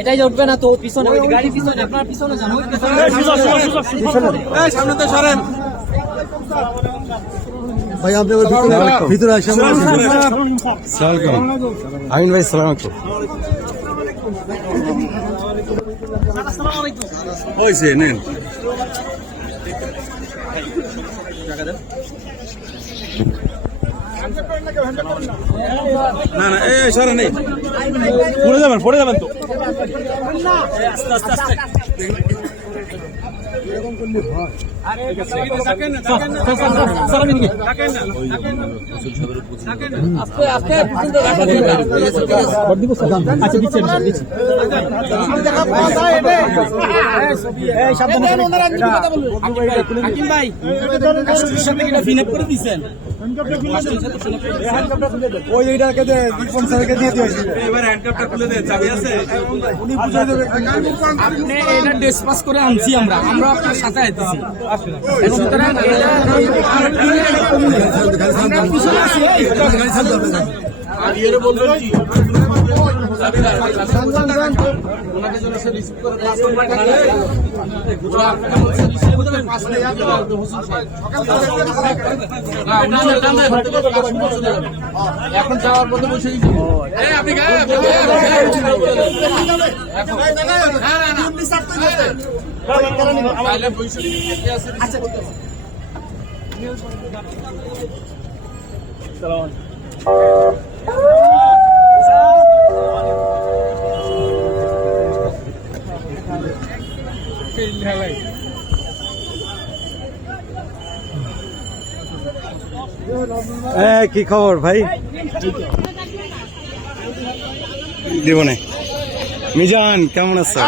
এটাই উঠবে না তো পিছনে গাড়ি পিছনে আপনার পিছনে যান সামনে তো সরেন। ভাই আপনি ভিতরে ভিতরে আসেন আমিন ভাই সালাম আলাইকুম। হয়েছে নেন। না না এই সারা নেই পড়ে যাবেন পড়ে যাবেন তো। আস্তে আস্তে পিছন আচ্ছা আমি, দিচ্ছি হাকিম ভাই করে দিছেন ওই এইটাকে দে দীপন স্যারকে দিয়ে দিয়েছি এবার হ্যান্ডকাপটা খুলে দেন চাবি আছে উনি বুঝিয়ে দেবে আপনি এটা ডিসপাস করে আনছি আমরা আমরা আপনার সাথে আইতেছি সুতরাং এটা আমরা পিছনে আছি। এখন যাওয়ার পথে বসে আপনি গায়ে কি খবর ভাই? জীবনে মিজান কেমন আছো?